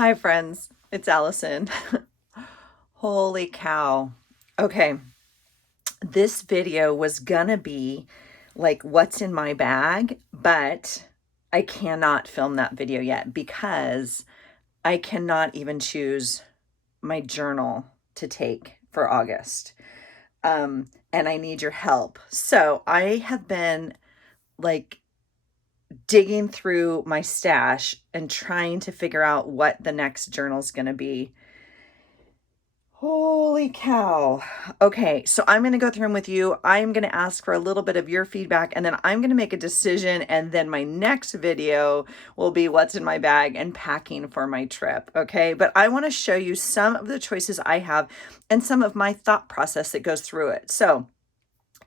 Hi, friends. It's Allison. Holy cow. Okay, this video was gonna be like what's in my bag, but I cannot film that video yet because I cannot even choose my journal to take for August. And I need your help. So I have been like digging through my stash and trying to figure out what the next journal is going to be. Holy cow. Okay, so I'm going to go through them with you. I'm going to ask for a little bit of your feedback, and then I'm going to make a decision, and then my next video will be what's in my bag and packing for my trip, okay? But I want to show you some of the choices I have and some of my thought process that goes through it. So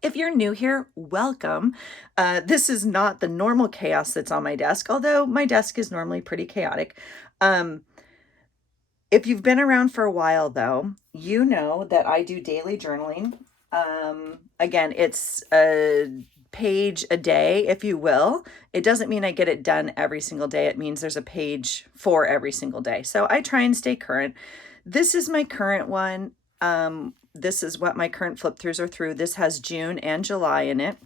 if you're new here, welcome. This is not the normal chaos that's on my desk, although my desk is normally pretty chaotic. If you've been around for a while, though, you know that I do daily journaling. Again, it's a page a day, if you will. It doesn't mean I get it done every single day. It means there's a page for every single day. So I try and stay current. This is my current one. This is what my current flip throughs are through. This has June and July in it.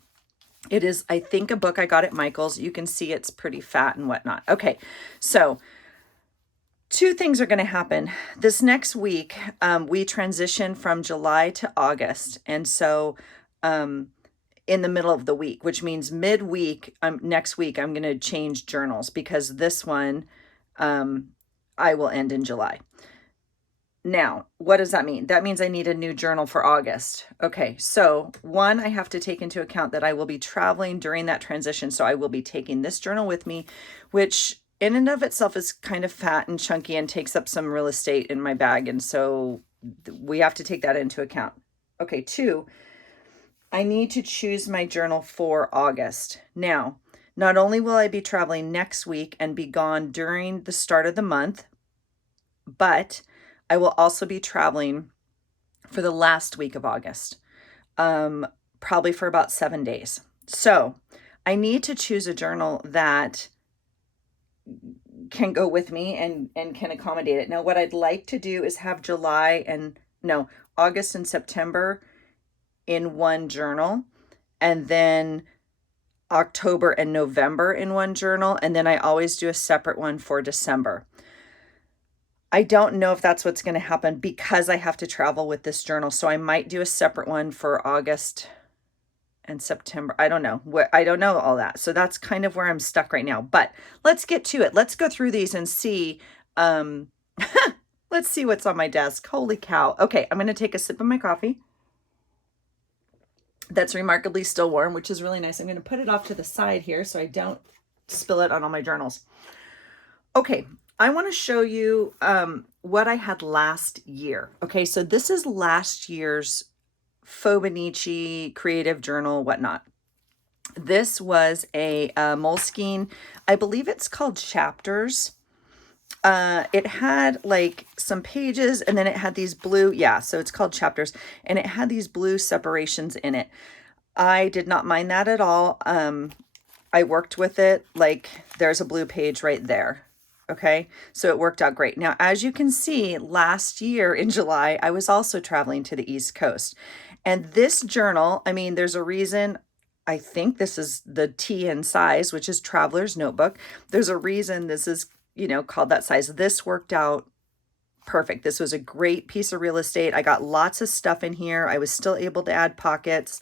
It is, I think, a book I got at Michael's. You can see it's pretty fat and whatnot. Okay, so two things are going to happen. This next week, we transition from July to August. And so in the middle of the week, which means midweek, next week, I'm going to change journals because this one I will end in July. Now, what does that mean? That means I need a new journal for August. Okay, so one, I have to take into account that I will be traveling during that transition. So I will be taking this journal with me, which in and of itself is kind of fat and chunky and takes up some real estate in my bag. And so we have to take that into account. Okay, two, I need to choose my journal for August. Now, not only will I be traveling next week and be gone during the start of the month, but I will also be traveling for the last week of August, probably for about 7 days. So I need to choose a journal that can go with me and can accommodate it. Now, what I'd like to do is have August and September in one journal, and then October and November in one journal, and then I always do a separate one for December. I don't know if that's what's going to happen because I have to travel with this journal. So I might do a separate one for August and September. I don't know. I don't know all that. So that's kind of where I'm stuck right now. But let's get to it. Let's go through these and see. Let's see what's on my desk. Holy cow. Okay, I'm going to take a sip of my coffee. That's remarkably still warm, which is really nice. I'm going to put it off to the side here so I don't spill it on all my journals. Okay, I want to show you what I had last year. Okay, so this is last year's fauxbonichi creative journal, whatnot. This was a Moleskine, I believe it's called Chapters. It had like some pages and then it had these blue, so it's called Chapters, and it had these blue separations in it. I did not mind that at all. I worked with it, like there's a blue page right there. Okay, so it worked out great. Now, as you can see, last year in July, I was also traveling to the East Coast. And this journal, I mean, there's a reason, I think this is the T in size, which is Traveler's Notebook. There's a reason this is, called that size. This worked out perfect. This was a great piece of real estate. I got lots of stuff in here. I was still able to add pockets.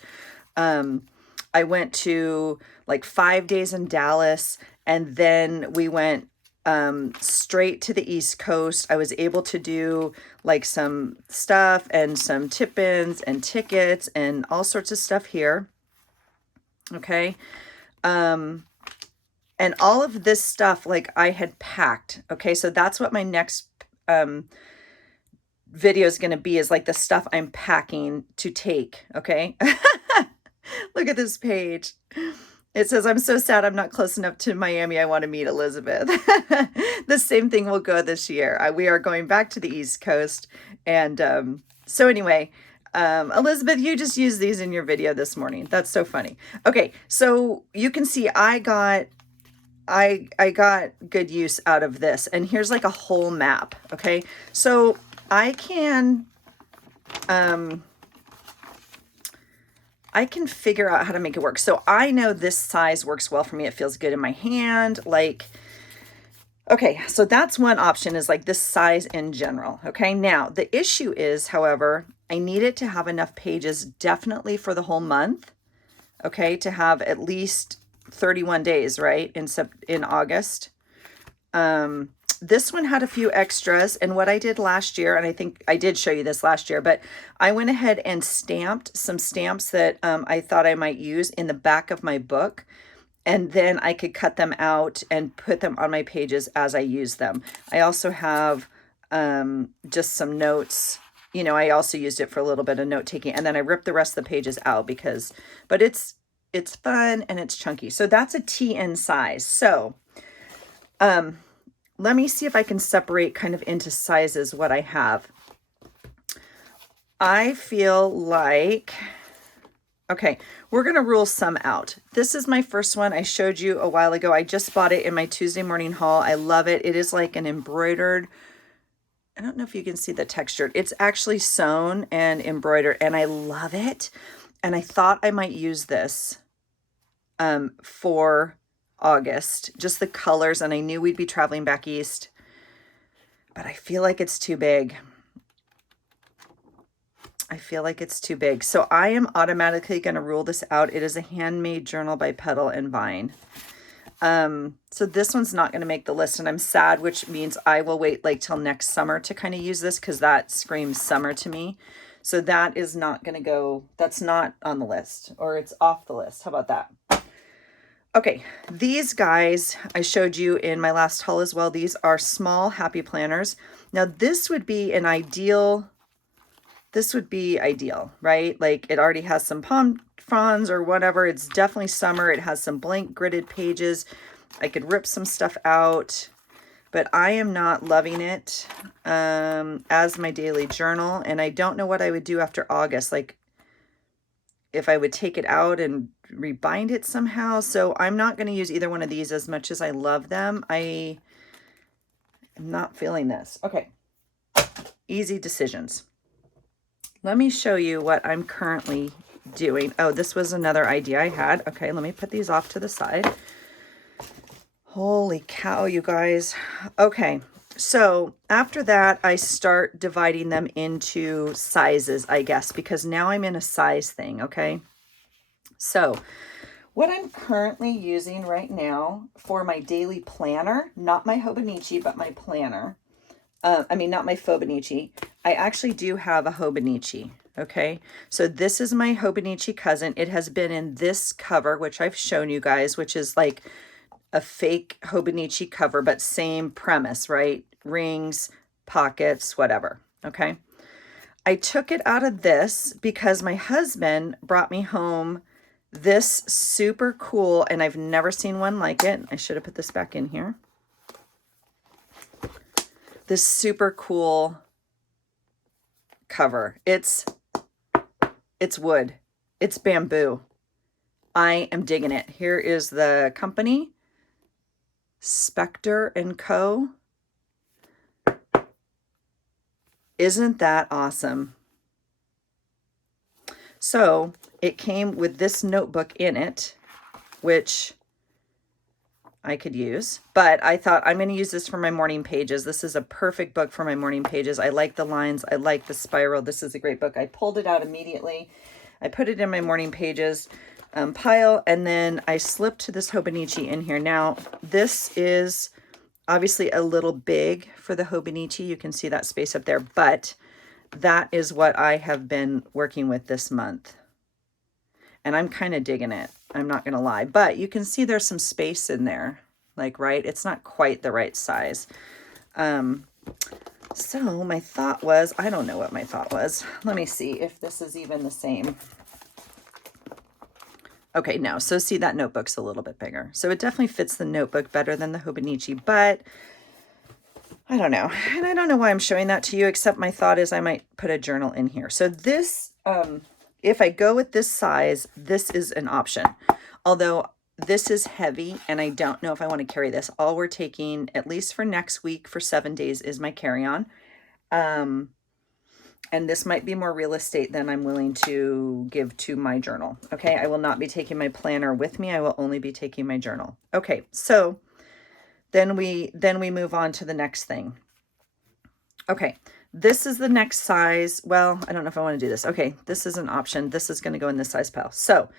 I went to like 5 days in Dallas, and then we went straight to the East Coast. I was able to do like some stuff and some tip-ins and tickets and all sorts of stuff here. Okay. And all of this stuff, like I had packed. Okay. So that's what my next, video is going to be, is like the stuff I'm packing to take. Okay. Look at this page. It says, I'm so sad I'm not close enough to Miami. I want to meet Elizabeth. The same thing will go this year. We are going back to the East Coast. And so anyway, Elizabeth, you just used these in your video this morning. That's so funny. Okay, so you can see I got I got good use out of this. And here's like a whole map, okay? So I can figure out how to make it work. So I know this size works well for me. It feels good in my hand. Like, okay, so that's one option, is like this size in general. Okay, now the issue is, however, I need it to have enough pages definitely for the whole month. Okay, to have at least 31 days, right? In August. This one had a few extras, and what I did last year, and I think I did show you this last year, but I went ahead and stamped some stamps that I thought I might use in the back of my book, and then I could cut them out and put them on my pages as I use them. I also have just some notes. You know, I also used it for a little bit of note taking, and then I ripped the rest of the pages out because, but it's fun and it's chunky. So that's a TN size. So, let me see if I can separate kind of into sizes what I have. I feel like, okay, we're going to rule some out. This is my first one I showed you a while ago. I just bought it in my Tuesday morning haul. I love it. It is like an embroidered, I don't know if you can see the texture. It's actually sewn and embroidered, and I love it. And I thought I might use this for August, just the colors, and I knew we'd be traveling back east, but I feel like it's too big. I feel like it's too big. So I am automatically going to rule this out. It is a handmade journal by Petal and Vine. So this one's not going to make the list, and I'm sad, which means I will wait like till next summer to kind of use this, because that screams summer to me. So that is not going to go, that's not on the list, or it's off the list. How about that? Okay, these guys I showed you in my last haul as well. These are small happy planners. Now this would be an ideal, right? Like it already has some palm fronds or whatever. It's definitely summer. It has some blank gridded pages. I could rip some stuff out, but I am not loving it as my daily journal. And I don't know what I would do after August. Like if I would take it out and rebind it somehow. So I'm not going to use either one of these as much as I love them. I am not feeling this. Okay. Easy decisions. Let me show you what I'm currently doing. Oh, this was another idea I had. Okay, let me put these off to the side. Holy cow, you guys. Okay, so after that, I start dividing them into sizes, I guess, because now I'm in a size thing, okay? So what I'm currently using right now for my daily planner, not my Hobonichi, but my planner, not my fauxbonichi. I actually do have a Hobonichi, okay? So this is my Hobonichi cousin. It has been in this cover, which I've shown you guys, which is like a fake Hobonichi cover, but same premise, right? Rings, pockets, whatever, okay? I took it out of this because my husband brought me home this super cool, and I've never seen one like it. I should have put this back in here. This super cool cover. It's wood. It's bamboo. I am digging it. Here is the company, Spectre & Co. Isn't that awesome? So it came with this notebook in it, which I could use, but I thought I'm going to use this for my morning pages. This is a perfect book for my morning pages. I like the lines. I like the spiral. This is a great book. I pulled it out immediately. I put it in my morning pages pile, and then I slipped this Hobonichi in here. Now, this is obviously a little big for the Hobonichi. You can see that space up there, but that is what I have been working with this month. And I'm kind of digging it. I'm not going to lie, but you can see there's some space in there, like, right? It's not quite the right size. So my thought was, I don't know what my thought was. Let me see if this is even the same. Okay, no. So see, that notebook's a little bit bigger. So it definitely fits the notebook better than the Hobonichi, but I don't know. And I don't know why I'm showing that to you, except my thought is I might put a journal in here. So this, if I go with this size, this is an option. Although this is heavy and I don't know if I want to carry this. All we're taking, at least for next week for 7 days, is my carry-on. And this might be more real estate than I'm willing to give to my journal. Okay, I will not be taking my planner with me. I will only be taking my journal. Okay, so then we move on to the next thing. Okay, this is the next size. Well, I don't know if I want to do this. Okay, this is an option. This is going to go in this size pile. So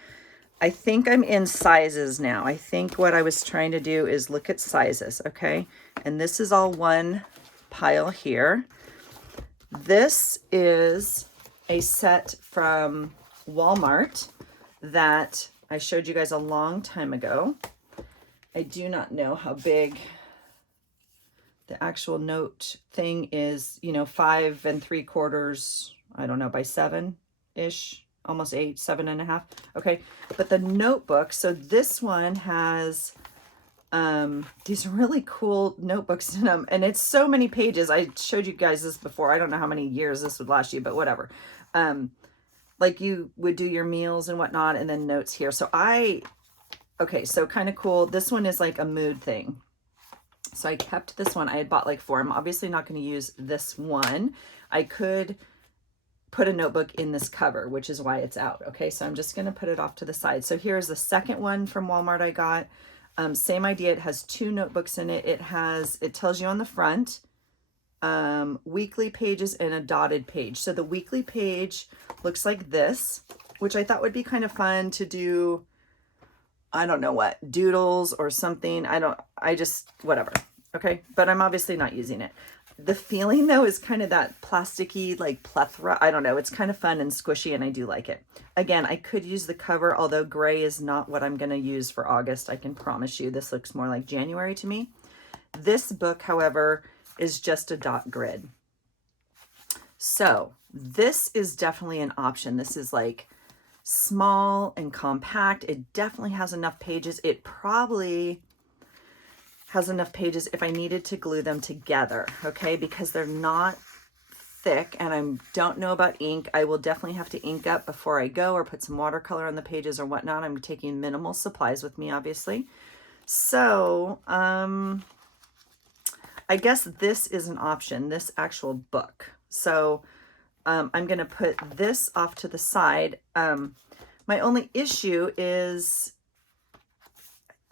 I think I'm in sizes now. I think what I was trying to do is look at sizes, okay? And this is all one pile here. This is a set from Walmart that I showed you guys a long time ago. I do not know how big the actual note thing is, you know, 5 3/4, I don't know, by 7-ish, almost 8, 7.5. Okay, but the notebook, so this one has these really cool notebooks in them, and it's so many pages. I showed you guys this before. I don't know how many years this would last you, but whatever. Like you would do your meals and whatnot, and then notes here. So okay, so kind of cool. This one is like a mood thing. So I kept this one. I had bought like 4. I'm obviously not going to use this one. I could put a notebook in this cover, which is why it's out. Okay, so I'm just going to put it off to the side. So here's the second one from Walmart I got. Same idea. It has 2 notebooks in it. It tells you on the front, weekly pages and a dotted page. So the weekly page looks like this, which I thought would be kind of fun to do. I don't know what, doodles or something. Whatever. Okay. But I'm obviously not using it. The feeling though is kind of that plasticky, like plethora. I don't know. It's kind of fun and squishy and I do like it. Again, I could use the cover, although gray is not what I'm going to use for August. I can promise you this looks more like January to me. This book, however, is just a dot grid. So this is definitely an option. This is like small and compact. It definitely has enough pages. It probably has enough pages if I needed to glue them together, okay, because they're not thick and I don't know about ink. I will definitely have to ink up before I go or put some watercolor on the pages or whatnot. I'm taking minimal supplies with me, obviously. So I guess this is an option, this actual book. So I'm going to put this off to the side. My only issue is,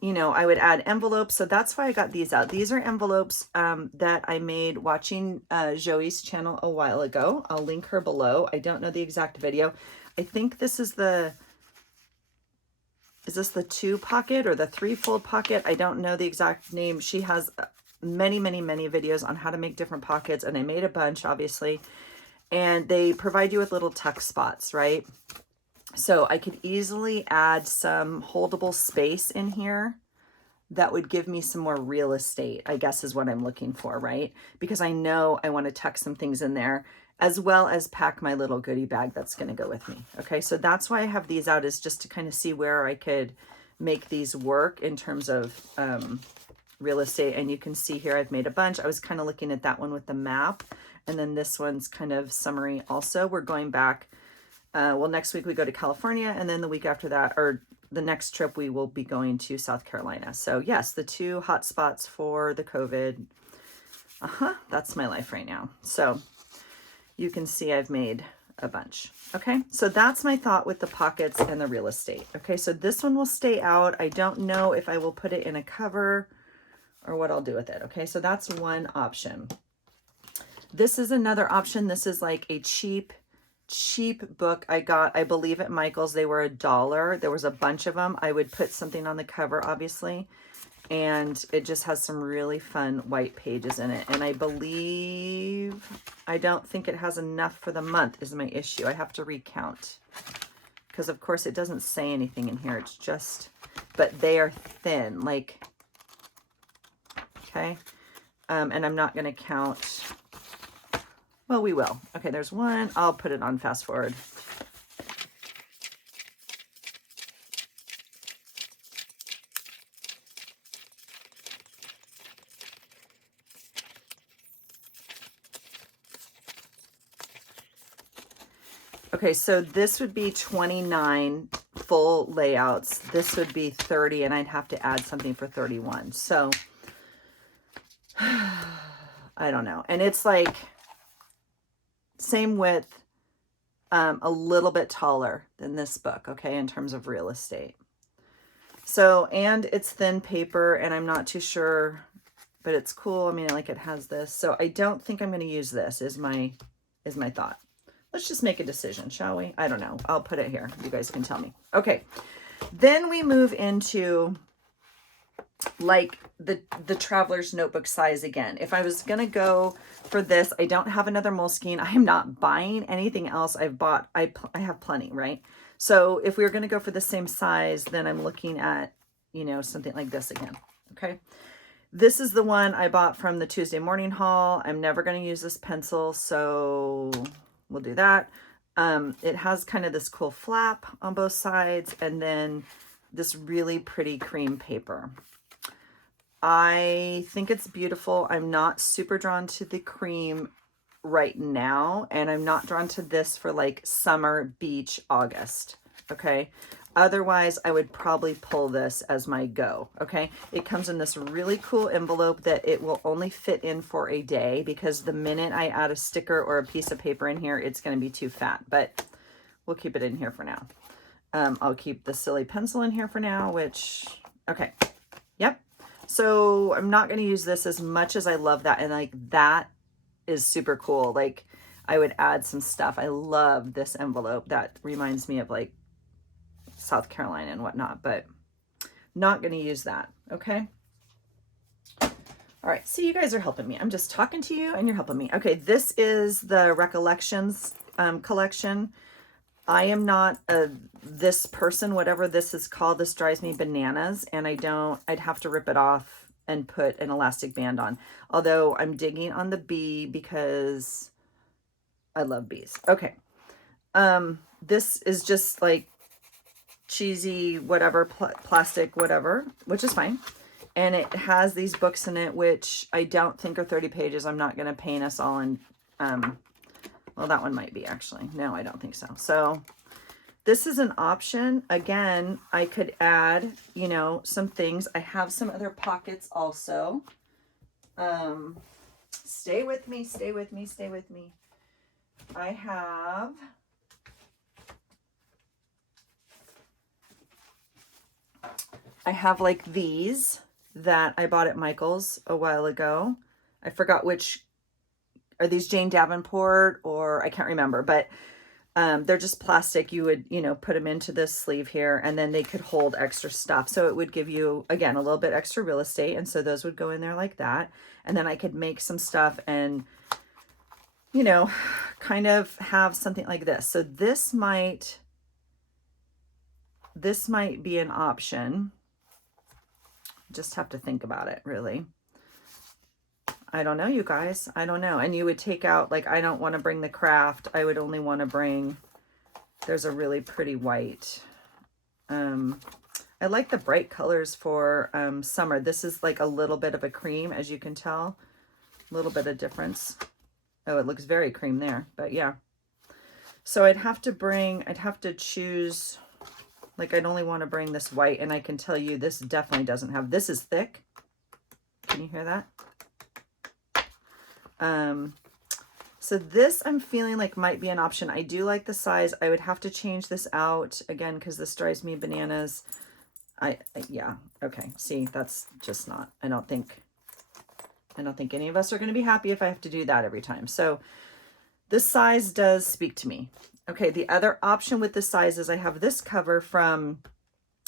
you know, I would add envelopes. So that's why I got these out. These are envelopes that I made watching Joies' channel a while ago. I'll link her below. I don't know the exact video. I think this is is this the 2 pocket or the 3-fold pocket? I don't know the exact name. She has many, many, many videos on how to make different pockets. And I made a bunch, obviously. And they provide you with little tuck spots, right? So I could easily add some holdable space in here that would give me some more real estate, I guess is what I'm looking for, right? Because I know I want to tuck some things in there as well as pack my little goodie bag that's going to go with me. Okay, so that's why I have these out, is just to kind of see where I could make these work in terms of real estate. And you can see here I've made a bunch. I was kind of looking at that one with the map. And then this one's kind of summary also. We're going back, well, next week we go to California, and then the week after that, or the next trip, we will be going to South Carolina. So yes, the 2 hot spots for the COVID. That's my life right now. So you can see I've made a bunch. Okay, so that's my thought with the pockets and the real estate. Okay, so this one will stay out. I don't know if I will put it in a cover or what I'll do with it. Okay, so that's one option. This is another option. This is like a cheap book I got, I believe, at Michael's. They were $1. There was a bunch of them. I would put something on the cover, obviously. And it just has some really fun white pages in it. And I don't think it has enough for the month is my issue. I have to recount. Because, of course, it doesn't say anything in here. It's just, but they are thin. Like, okay. And I'm not going to count. Well, we will. Okay, there's one. I'll put it on fast forward. Okay, so this would be $29 full layouts, this would be 30 and I'd have to add something for 31. So I don't know. And it's like same width, a little bit taller than this book, okay, in terms of real estate. So, and it's thin paper, and I'm not too sure, but it's cool. I mean, like it has this. So I don't think I'm going to use this is my thought. Let's just make a decision, shall we? I don't know. I'll put it here. You guys can tell me. Okay. Then we move into like the traveler's notebook size again. If I was going to go for this, I don't have another Moleskine. I am not buying anything else. I've bought, I have plenty, right? So if we were going to go for the same size, then I'm looking at, you know, something like this again. Okay. This is the one I bought from the Tuesday morning haul. I'm never going to use this pencil, so we'll do that. It has kind of this cool flap on both sides and then this really pretty cream paper. I think it's beautiful. I'm not super drawn to the cream right now, and I'm not drawn to this for like summer, beach, August. Okay. Otherwise, I would probably pull this as my go. Okay. It comes in this really cool envelope that it will only fit in for a day, because the minute I add a sticker or a piece of paper in here, it's going to be too fat, but we'll keep it in here for now. I'll keep the silly pencil in here for now, which, okay. Yep. So I'm not going to use this as much as I love that. And like, that is super cool. Like I would add some stuff. I love this envelope. That reminds me of like South Carolina and whatnot, but not going to use that. Okay. All right. See, you guys are helping me. I'm just talking to you and you're helping me. Okay. This is the Recollections collection. I am not this person, whatever this is called. This drives me bananas, and I'd have to rip it off and put an elastic band on. Although I'm digging on the bee because I love bees. Okay. This is just like cheesy, whatever, plastic, whatever, which is fine. And it has these books in it, which I don't think are 30 pages. I'm not going to paint us all in, well, that one might be actually. No, I don't think so. So this is an option. Again, I could add, you know, some things. I have some other pockets also. Stay with me, stay with me, stay with me. I have like these that I bought at Michael's a while ago. I forgot which. Are these Jane Davenport, or I can't remember, but they're just plastic. You would, you know, put them into this sleeve here, and then they could hold extra stuff. So it would give you, again, a little bit extra real estate. And so those would go in there like that. And then I could make some stuff and, you know, kind of have something like this. So this might be an option. Just have to think about it, really. I don't know, you guys. I don't know. And you would take out, like, I don't want to bring the craft. I would only want to bring, there's a really pretty white. I like the bright colors for summer. This is like a little bit of a cream, as you can tell. A little bit of difference. Oh, it looks very cream there, but yeah. So I'd have to choose, like, I'd only want to bring this white, and I can tell you this definitely doesn't have, this is thick. Can you hear that? So this I'm feeling like might be an option. I do like the size. I would have to change this out again, because this drives me bananas. Yeah. Okay. See, that's just not, I don't think any of us are going to be happy if I have to do that every time. So this size does speak to me. Okay. The other option with the size is I have this cover from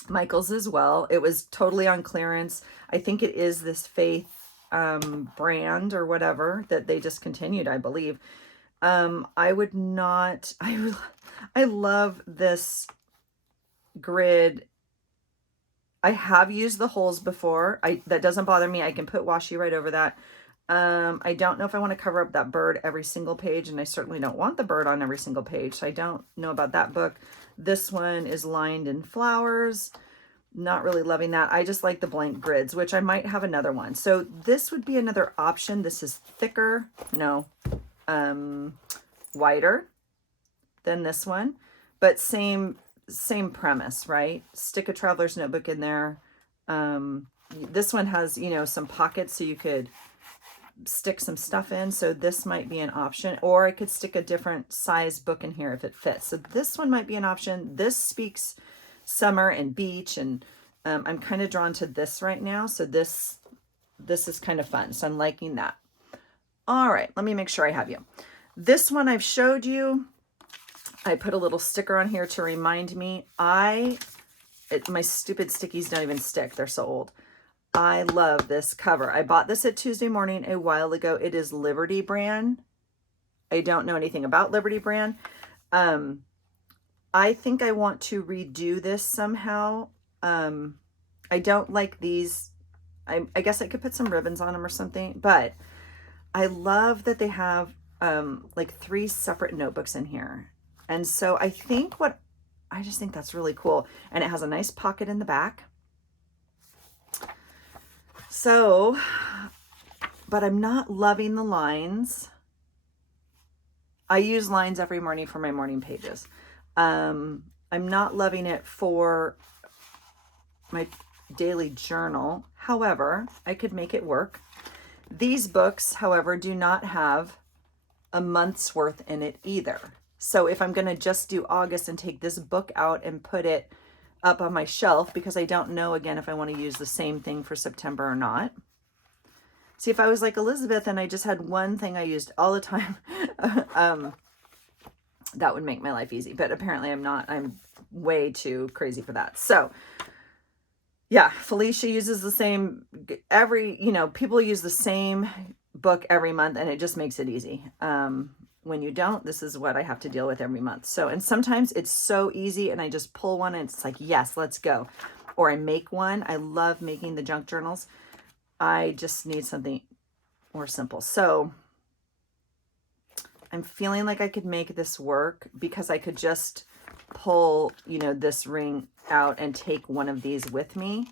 Michael's as well. It was totally on clearance. I think it is this Faith brand or whatever that they discontinued, I believe. I love this grid. I have used the holes before. That doesn't bother me. I can put washi right over that. I don't know if I want to cover up that bird every single page, and I certainly don't want the bird on every single page. So I don't know about that book. This one is lined in flowers. Not really loving that. I just like the blank grids, which I might have another one. So this would be another option. This is thicker, wider than this one, but same same premise, right? Stick a traveler's notebook in there. This one has, you know, some pockets so you could stick some stuff in. So this might be an option, or I could stick a different size book in here if it fits. So this one might be an option. This speaks summer and beach, and I'm kind of drawn to this right now. So this is kind of fun. So I'm liking that. All right, let me make sure I have you. This one I've showed you. I put a little sticker on here to remind me. My stupid stickies don't even stick. They're so old. I love this cover. I bought this at Tuesday Morning a while ago. It is Liberty brand. I don't know anything about Liberty brand. I think I want to redo this somehow. I don't like these. I guess I could put some ribbons on them or something, but I love that they have like 3 separate notebooks in here. And so I just think that's really cool. And it has a nice pocket in the back. So, but I'm not loving the lines. I use lines every morning for my morning pages. I'm not loving it for my daily journal. However, I could make it work. These books, however, do not have a month's worth in it either. So if I'm going to just do August and take this book out and put it up on my shelf, because I don't know, again, if I want to use the same thing for September or not. See, if I was like Elizabeth and I just had one thing I used all the time, that would make my life easy. But apparently I'm not. I'm way too crazy for that. So yeah, Felicia uses the same people use the same book every month, and it just makes it easy. When you don't, this is what I have to deal with every month. So, and sometimes it's so easy and I just pull one and it's like, yes, let's go. Or I make one. I love making the junk journals. I just need something more simple. So I'm feeling like I could make this work because I could just pull, this ring out and take one of these with me.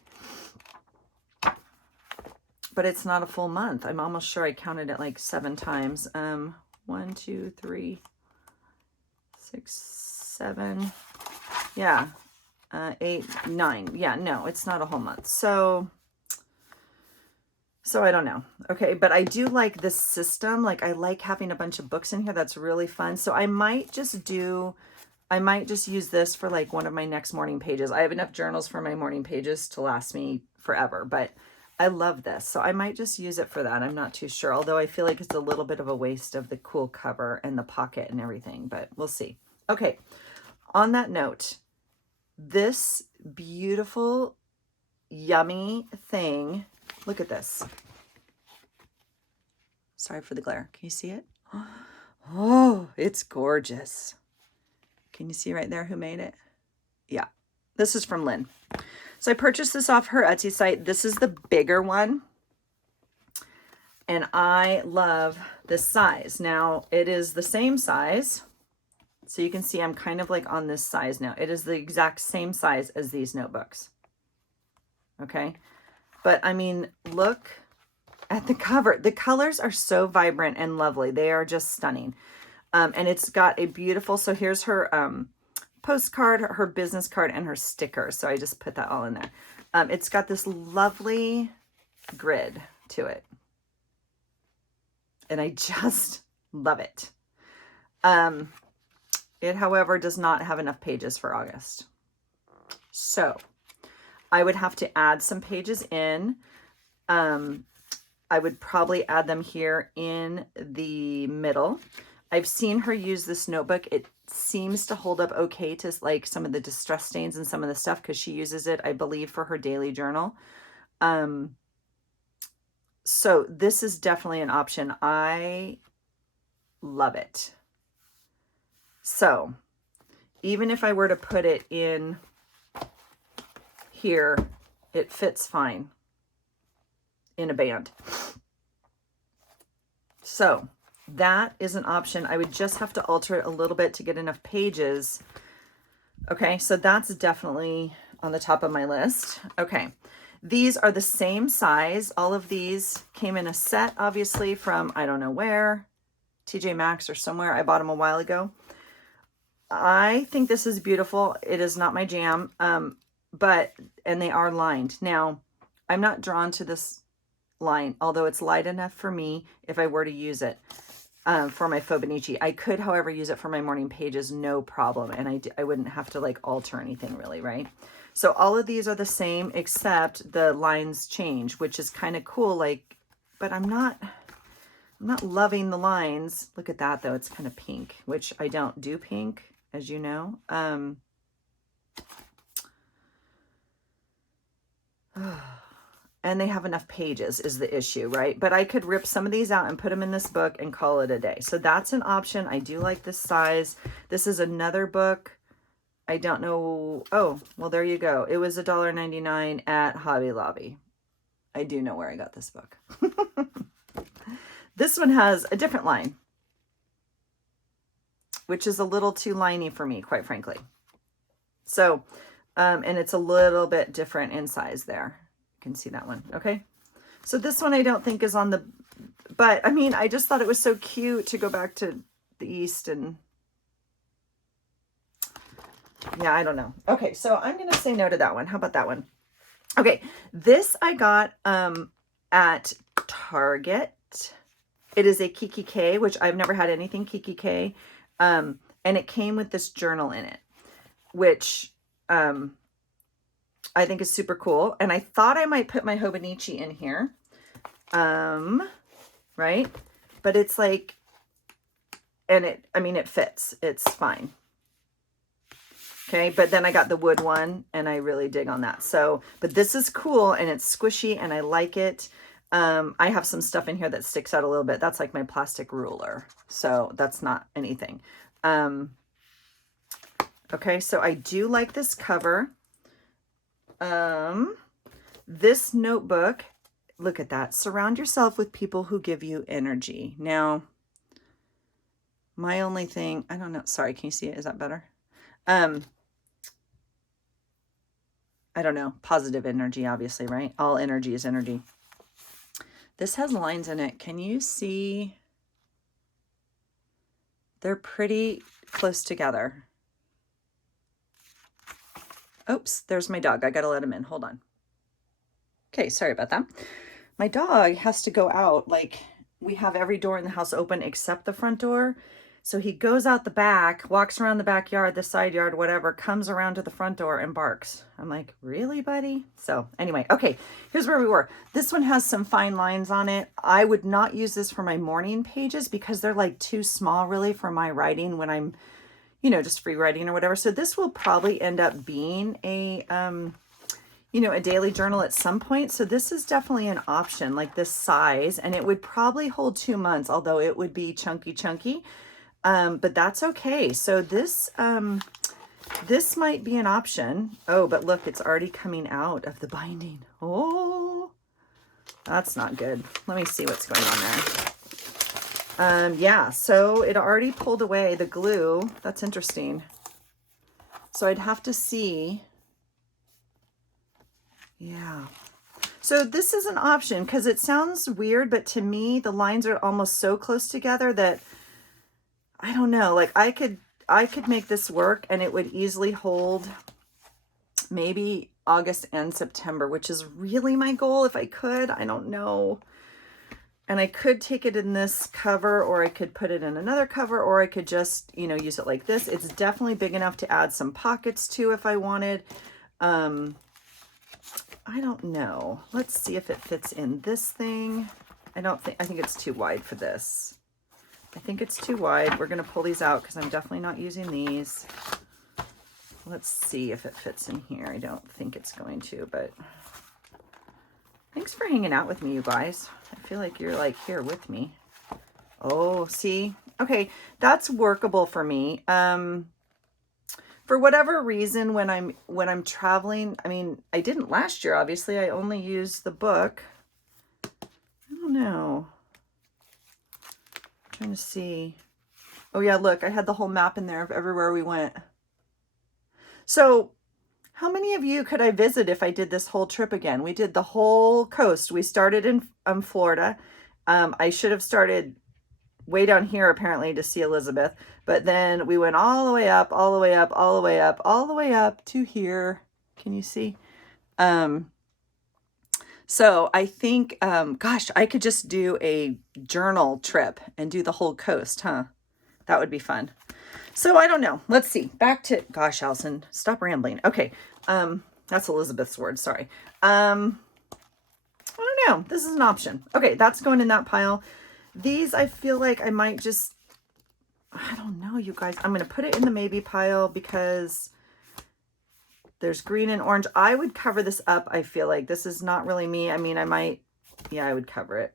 But it's not a full month. I'm almost sure I counted it like 7 times. 1, 2, 3, 6, 7. Yeah. 8, 9. Yeah, no, it's not a whole month. So I don't know. Okay, but I do like this system. Like, I like having a bunch of books in here. That's really fun. So I might just use this for like one of my next morning pages. I have enough journals for my morning pages to last me forever, but I love this. So I might just use it for that. I'm not too sure. Although I feel like it's a little bit of a waste of the cool cover and the pocket and everything, but we'll see. Okay. On that note, this beautiful, yummy thing. Look at this. Sorry for the glare. Can you see it? Oh, it's gorgeous. Can you see right there who made it? Yeah. This is from Lynn. So I purchased this off her Etsy site. This is the bigger one. And I love this size. Now, it is the same size. So you can see I'm kind of like on this size now. It is the exact same size as these notebooks. Okay. But I mean, look at the cover. The colors are so vibrant and lovely. They are just stunning. And it's got a beautiful, so here's her postcard, her business card, and her sticker. So I just put that all in there. It's got this lovely grid to it. And I just love it. It, however, does not have enough pages for August. So I would have to add some pages in. I would probably add them here in the middle. I've seen her use this notebook. It seems to hold up okay to like some of the distress stains and some of the stuff because she uses it, I believe, for her daily journal. So this is definitely an option. I love it. So even if I were to put it in here, it fits fine in a band. So that is an option. I would just have to alter it a little bit to get enough pages. Okay, so that's definitely on the top of my list. Okay, these are the same size. All of these came in a set, obviously, from I don't know where, TJ Maxx or somewhere. I bought them a while ago. I think this is beautiful. It is not my jam, and they are lined. Now, I'm not drawn to this line, although it's light enough for me if I were to use it for my fauxbonichi. I could, however, use it for my morning pages, no problem, and I wouldn't have to like alter anything really, right? So all of these are the same except the lines change, which is kind of cool. Like, but I'm not loving the lines. Look at that though, it's kind of pink, which I don't do pink, as you know. And they have enough pages is the issue, right? But I could rip some of these out and put them in this book and call it a day. So that's an option. I do like this size. This is another book. I don't know. Oh, well, there you go. It was $1.99 at Hobby Lobby. I do know where I got this book. This one has a different line, which is a little too liney for me, quite frankly. So, and it's a little bit different in size there. You can see that one. Okay. So this one I don't think is on the, but I mean, I just thought it was so cute to go back to the East and yeah, I don't know. Okay. So I'm going to say no to that one. How about that one? Okay. This I got, at Target. It is a Kiki K, which I've never had anything Kiki K. And it came with this journal in it, which, I think is super cool. And I thought I might put my hobonichi in here. Right. But it's like, and it fits, it's fine. Okay. But then I got the wood one and I really dig on that. So, but this is cool and it's squishy and I like it. I have some stuff in here that sticks out a little bit. That's like my plastic ruler. So that's not anything. Okay. So I do like this cover. This notebook, look at that. Surround yourself with people who give you energy. Now, my only thing, I don't know. Sorry. Can you see it? Is that better? I don't know. Positive energy, obviously, right? All energy is energy. This has lines in it. Can you see? They're pretty close together. Oops, there's my dog. I got to let him in. Hold on. Okay, sorry about that. My dog has to go out. Like, we have every door in the house open except the front door. So he goes out the back, walks around the backyard, the side yard, whatever, comes around to the front door and barks. I'm like, really, buddy? So anyway, okay, here's where we were. This one has some fine lines on it. I would not use this for my morning pages because they're like too small really for my writing when I'm, you know, just free writing or whatever. So this will probably end up being a, you know, a daily journal at some point. So this is definitely an option, like this size, and it would probably hold 2 months, although it would be chunky. But that's okay. So this, this might be an option. Oh, but look, it's already coming out of the binding. Oh, that's not good. Let me see what's going on there. Yeah, so it already pulled away the glue. That's interesting. So I'd have to see. Yeah. So this is an option because it sounds weird, but to me, the lines are almost so close together that I don't know, like I could make this work and it would easily hold maybe August and September, which is really my goal if I could. I don't know. And I could take it in this cover or I could put it in another cover or I could just, you know, use it like this. It's definitely big enough to add some pockets to if I wanted. I don't know. Let's see if it fits in this thing. I think it's too wide for this. I think it's too wide. We're going to pull these out because I'm definitely not using these. Let's see if it fits in here. I don't think it's going to, but thanks for hanging out with me, you guys. I feel like you're like here with me. Oh, see? Okay, that's workable for me. For whatever reason, when I'm traveling, I mean, I didn't last year, obviously. I only used the book. I don't know. Trying to see. Oh yeah, look, I had the whole map in there of everywhere we went. So how many of you could I visit if I did this whole trip again? We did the whole coast. We started in Florida. I should have started way down here apparently to see Elizabeth, but then we went all the way up, all the way up, all the way up, all the way up to here. Can you see? So I think, gosh, I could just do a journal trip and do the whole coast, huh? That would be fun. So I don't know. Let's see. Back to, gosh, Allison, stop rambling. Okay. That's Elizabeth's word. Sorry. I don't know. This is an option. Okay. That's going in that pile. These, I feel like I might just, I don't know, you guys. I'm going to put it in the maybe pile because there's green and orange. I would cover this up. I feel like this is not really me. I mean, I might, yeah, I would cover it.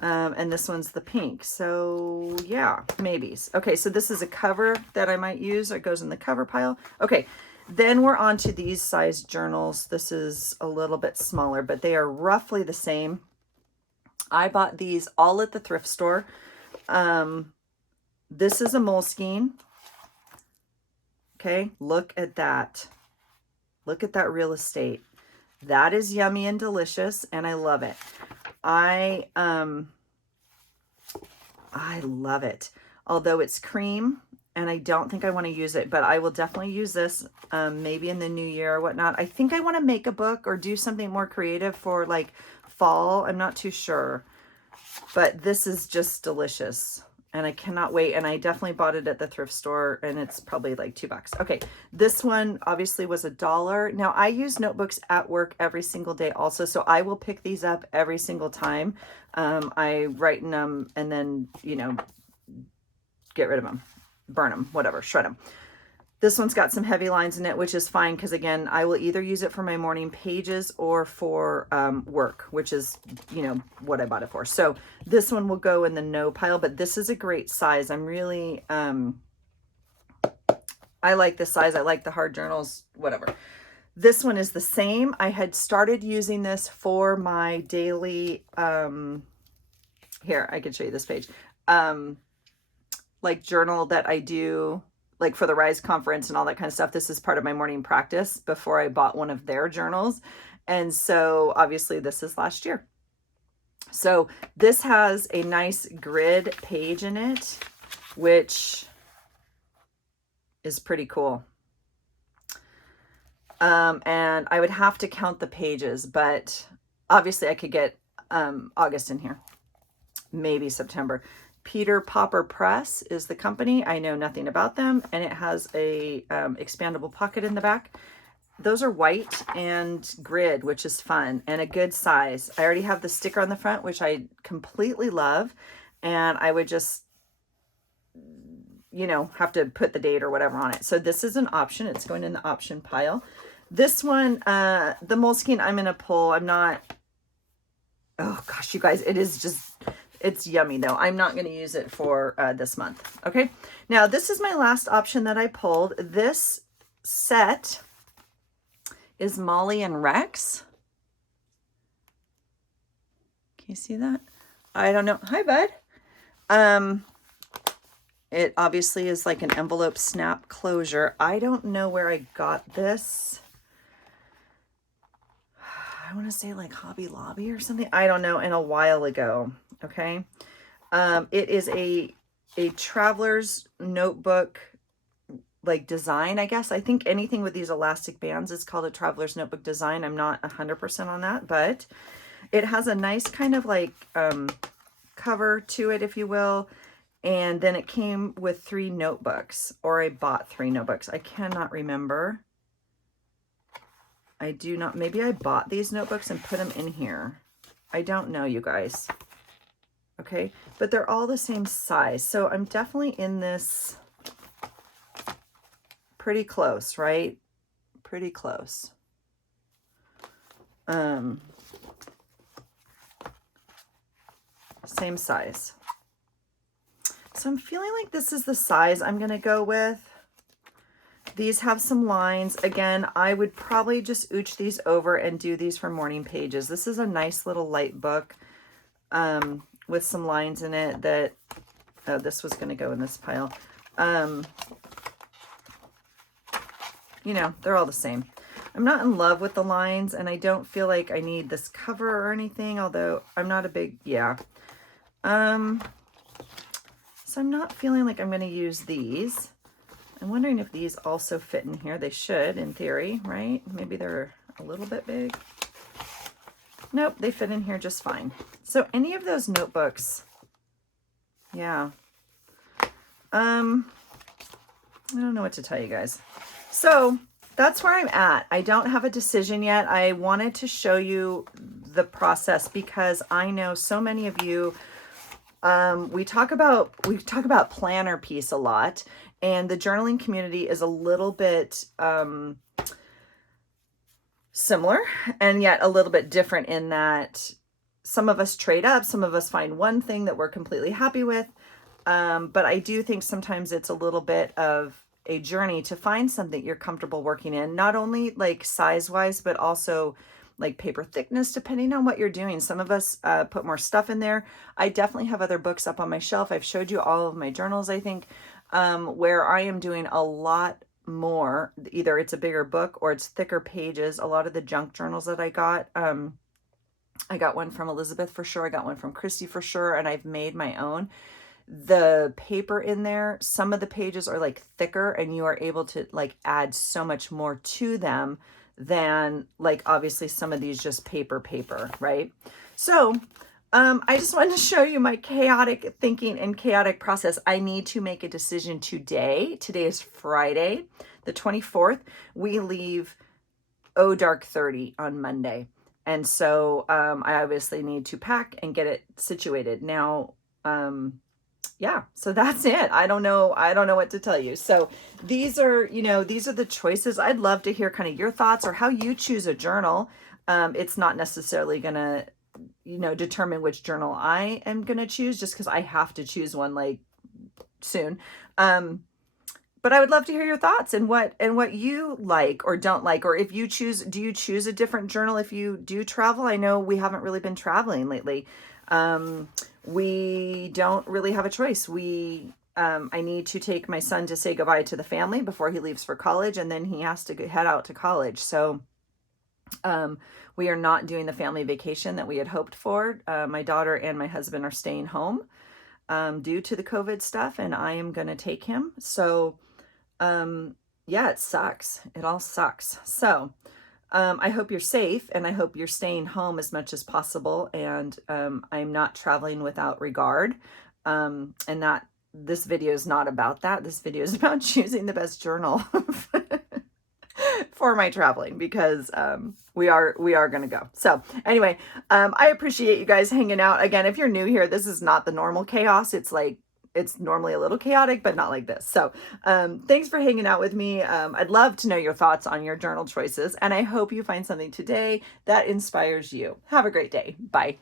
And this one's the pink. So yeah, maybes. Okay. So this is a cover that I might use. It goes in the cover pile. Okay. Then we're on to these size journals. This is a little bit smaller, but they are roughly the same. I bought these all at the thrift store. This is a Moleskine. Okay, look at that. Look at that real estate. That is yummy and delicious, and I love it. I love it. Although it's cream, and I don't think I want to use it, but I will definitely use this maybe in the new year or whatnot. I think I want to make a book or do something more creative for like fall. I'm not too sure, but this is just delicious. And I cannot wait. And I definitely bought it at the thrift store, and it's probably like $2. Okay. This one obviously was $1. Now I use notebooks at work every single day also. So I will pick these up every single time. I write in them and then, you know, get rid of them, burn them, whatever, shred them. This one's got some heavy lines in it, which is fine because, again, I will either use it for my morning pages or for work, which is, you know, what I bought it for. So this one will go in the no pile, but this is a great size. I'm really, I like this size. I like the hard journals, whatever. This one is the same. I had started using this for my daily, here, I can show you this page, like journal that I do, like for the Rise conference and all that kind of stuff. This is part of my morning practice before I bought one of their journals. And so obviously this is last year. So this has a nice grid page in it, which is pretty cool. And I would have to count the pages, but obviously I could get August in here, maybe September. Peter Popper Press is the company. I know nothing about them, and it has a expandable pocket in the back. Those are white and grid, which is fun and a good size. I already have the sticker on the front, which I completely love, and I would just, you know, have to put the date or whatever on it. So this is an option. It's going in the option pile. This one, the Moleskine, I'm going to pull. I'm not, oh gosh, you guys, it is just, it's yummy though. I'm not going to use it for this month. Okay. Now this is my last option that I pulled. This set is Molly and Rex. Can you see that? I don't know. Hi, bud. It obviously is like an envelope snap closure. I don't know where I got this. I want to say like Hobby Lobby or something. I don't know, in a while ago. Okay. It is a traveler's notebook like design, I guess. I think anything with these elastic bands is called a traveler's notebook design. I'm not 100% on that, but it has a nice kind of like cover to it, if you will. And then it came with 3 notebooks, or I bought 3 notebooks. I cannot remember. I do not, maybe I bought these notebooks and put them in here. I don't know, you guys. Okay, but they're all the same size. So I'm definitely in this pretty close, right? Pretty close. Same size. So I'm feeling like this is the size I'm going to go with. These have some lines. Again, I would probably just ooch these over and do these for morning pages. This is a nice little light book with some lines in it that, oh, this was going to go in this pile. You know, they're all the same. I'm not in love with the lines, and I don't feel like I need this cover or anything, although I'm not a big, yeah. So I'm not feeling like I'm going to use these. I'm wondering if these also fit in here. They should, in theory, right? Maybe they're a little bit big. Nope, they fit in here just fine. So any of those notebooks, yeah. I don't know what to tell you guys. So that's where I'm at. I don't have a decision yet. I wanted to show you the process because I know so many of you, we talk about planner piece a lot, and the journaling community is a little bit similar and yet a little bit different in that some of us trade up, some of us find one thing that we're completely happy with. But I do think sometimes it's a little bit of a journey to find something you're comfortable working in, not only like size wise, but also like paper thickness, depending on what you're doing. Some of us put more stuff in there. I definitely have other books up on my shelf. I've showed you all of my journals, I think, where I am doing a lot more. Either it's a bigger book or it's thicker pages. A lot of the junk journals that I got one from Elizabeth for sure. I got one from Christy for sure. And I've made my own. The paper in there, some of the pages are like thicker and you are able to like add so much more to them than like obviously some of these just paper, right? So I just wanted to show you my chaotic thinking and chaotic process. I need to make a decision today. Today is Friday, the 24th. We leave dark 30 on Monday. And so I obviously need to pack and get it situated. Now, yeah, so that's it. I don't know what to tell you. So these are the choices. I'd love to hear kind of your thoughts or how you choose a journal. It's not necessarily gonna, determine which journal I am gonna choose just because I have to choose one like soon. But I would love to hear your thoughts and what you like or don't like, or if you choose, do you choose a different journal if you do travel? I know we haven't really been traveling lately. We don't really have a choice. I need to take my son to say goodbye to the family before he leaves for college, and then he has to head out to college. So, we are not doing the family vacation that we had hoped for. My daughter and my husband are staying home, due to the COVID stuff, and I am going to take him. So, yeah, it sucks. It all sucks. So, I hope you're safe and I hope you're staying home as much as possible. And I'm not traveling without regard. And that this video is not about that. This video is about choosing the best journal for my traveling because we are going to go. So anyway, I appreciate you guys hanging out. Again, if you're new here, this is not the normal chaos. It's normally a little chaotic, but not like this. So thanks for hanging out with me. I'd love to know your thoughts on your journal choices, and I hope you find something today that inspires you. Have a great day. Bye.